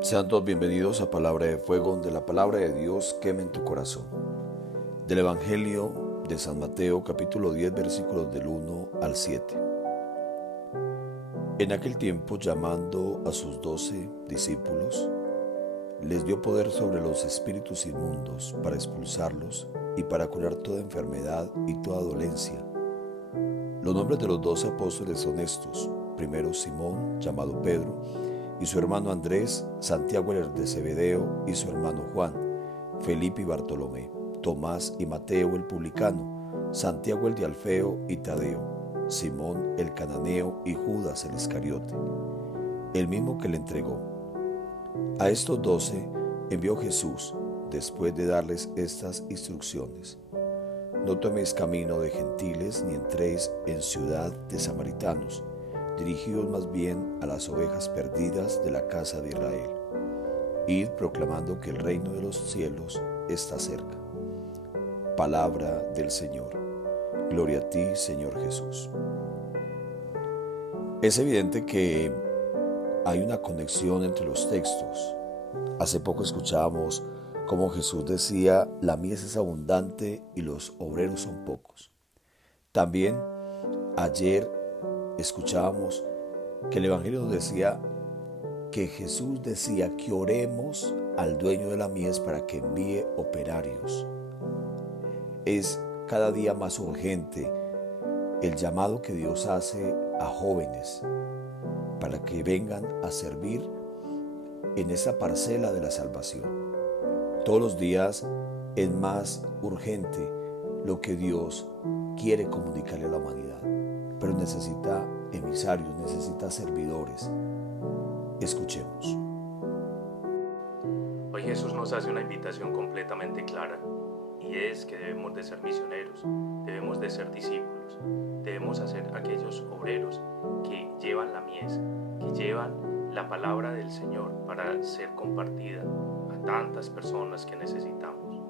Sean todos bienvenidos a Palabra de Fuego, donde la palabra de Dios queme en tu corazón. Del Evangelio de San Mateo, capítulo 10, versículos del 1 al 7. En aquel tiempo, llamando a sus 12 discípulos, les dio poder sobre los espíritus inmundos para expulsarlos y para curar toda enfermedad y toda dolencia. Los nombres de los 12 apóstoles son estos: primero Simón, llamado Pedro, y su hermano Andrés, Santiago el de Zebedeo y su hermano Juan, Felipe y Bartolomé, Tomás y Mateo el publicano, Santiago el de Alfeo y Tadeo, Simón el cananeo y Judas el Iscariote, el mismo que le entregó. A estos 12 envió Jesús, después de darles estas instrucciones: no toméis camino de gentiles ni entréis en ciudad de samaritanos, dirigidos más bien a las ovejas perdidas de la casa de Israel. Id proclamando que el reino de los cielos está cerca. Palabra del Señor. Gloria a ti, Señor Jesús. Es evidente que hay una conexión entre los textos. Hace poco escuchábamos cómo Jesús decía: la mies es abundante y los obreros son pocos. También ayer escuchábamos que el Evangelio nos decía que Jesús decía que oremos al dueño de la mies para que envíe operarios. Es cada día más urgente el llamado que Dios hace a jóvenes para que vengan a servir en esa parcela de la salvación. Todos los días es más urgente lo que Dios quiere comunicarle a la humanidad, pero necesita emisarios, necesita servidores. Escuchemos. Hoy Jesús nos hace una invitación completamente clara, y es que debemos de ser misioneros, debemos de ser discípulos, debemos ser aquellos obreros que llevan la mies, que llevan la palabra del Señor para ser compartida a tantas personas que necesitamos.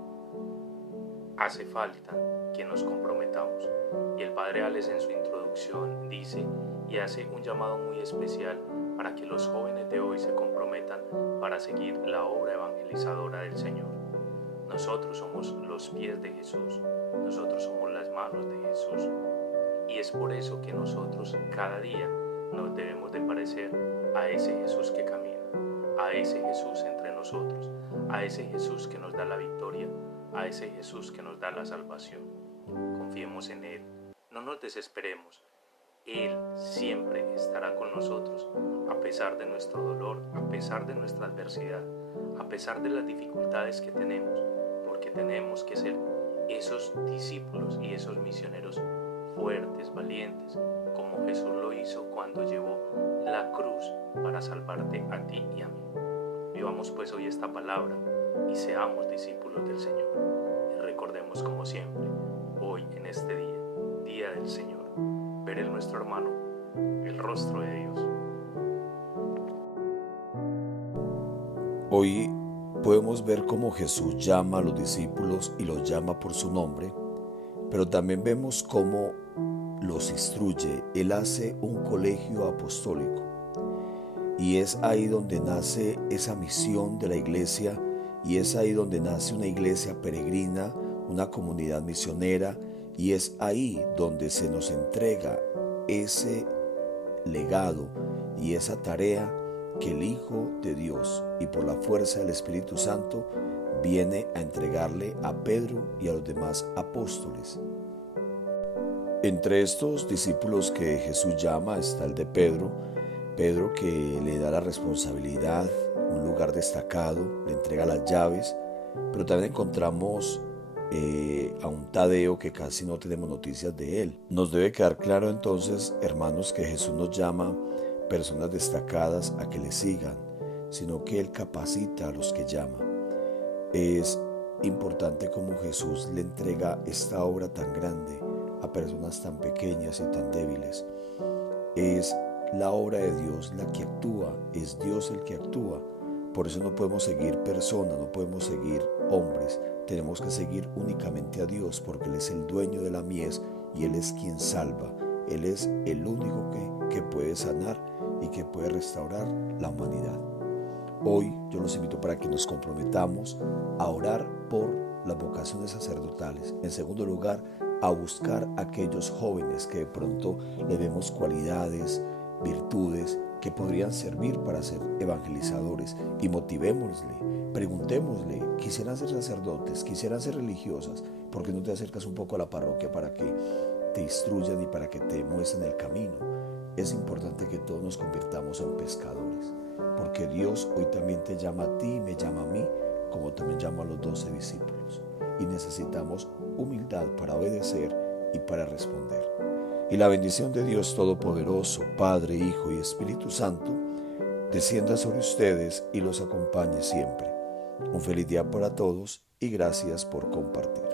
Hace falta que nos comprometamos, y el Padre Alex en su introducción dice y hace un llamado muy especial para que los jóvenes de hoy se comprometan para seguir la obra evangelizadora del Señor. Nosotros somos los pies de Jesús, nosotros somos las manos de Jesús, y es por eso que nosotros cada día nos debemos de parecer a ese Jesús que camina, a ese Jesús entre nosotros, a ese Jesús que nos da la victoria, a ese Jesús que nos da la salvación. Confiemos en Él, no nos desesperemos. Él siempre estará con nosotros, a pesar de nuestro dolor, a pesar de nuestra adversidad, a pesar de las dificultades que tenemos, porque tenemos que ser esos discípulos y esos misioneros fuertes, valientes, como Jesús lo hizo cuando llevó la cruz para salvarte a ti y a mí. Vivamos pues hoy esta palabra y seamos discípulos del Señor. Y recordemos como siempre, hoy en este día, Día del Señor, ver en nuestro hermano el rostro de Dios. Hoy podemos ver cómo Jesús llama a los discípulos y los llama por su nombre, pero también vemos cómo los instruye. Él hace un colegio apostólico, y es ahí donde nace esa misión de la iglesia, y es ahí donde nace una iglesia peregrina, una comunidad misionera, y es ahí donde se nos entrega ese legado y esa tarea que el Hijo de Dios, y por la fuerza del Espíritu Santo, viene a entregarle a Pedro y a los demás apóstoles. Entre estos discípulos que Jesús llama está el de Pedro que le da la responsabilidad, un lugar destacado, le entrega las llaves, pero también encontramos a un Tadeo que casi no tenemos noticias de él. Nos debe quedar claro entonces, hermanos, que Jesús nos llama personas destacadas a que le sigan, sino que Él capacita a los que llama. Es importante cómo Jesús le entrega esta obra tan grande a personas tan pequeñas y tan débiles. Es la obra de Dios la que actúa, es Dios el que actúa. Por eso no podemos seguir personas, no podemos seguir hombres, tenemos que seguir únicamente a Dios, porque Él es el dueño de la mies y Él es quien salva. Él es el único que puede sanar y que puede restaurar la humanidad. Hoy yo los invito para que nos comprometamos a orar por las vocaciones sacerdotales. En segundo lugar, a buscar a aquellos jóvenes que de pronto le vemos cualidades, virtudes que podrían servir para ser evangelizadores, y motivémosle, preguntémosle: quisieran ser sacerdotes, quisieran ser religiosas, ¿por qué no te acercas un poco a la parroquia para que te instruyan y para que te muestren el camino? Es importante que todos nos convirtamos en pescadores, porque Dios hoy también te llama a ti y me llama a mí, como también llama a los 12 discípulos, y necesitamos humildad para obedecer y para responder. Y la bendición de Dios Todopoderoso, Padre, Hijo y Espíritu Santo, descienda sobre ustedes y los acompañe siempre. Un feliz día para todos y gracias por compartir.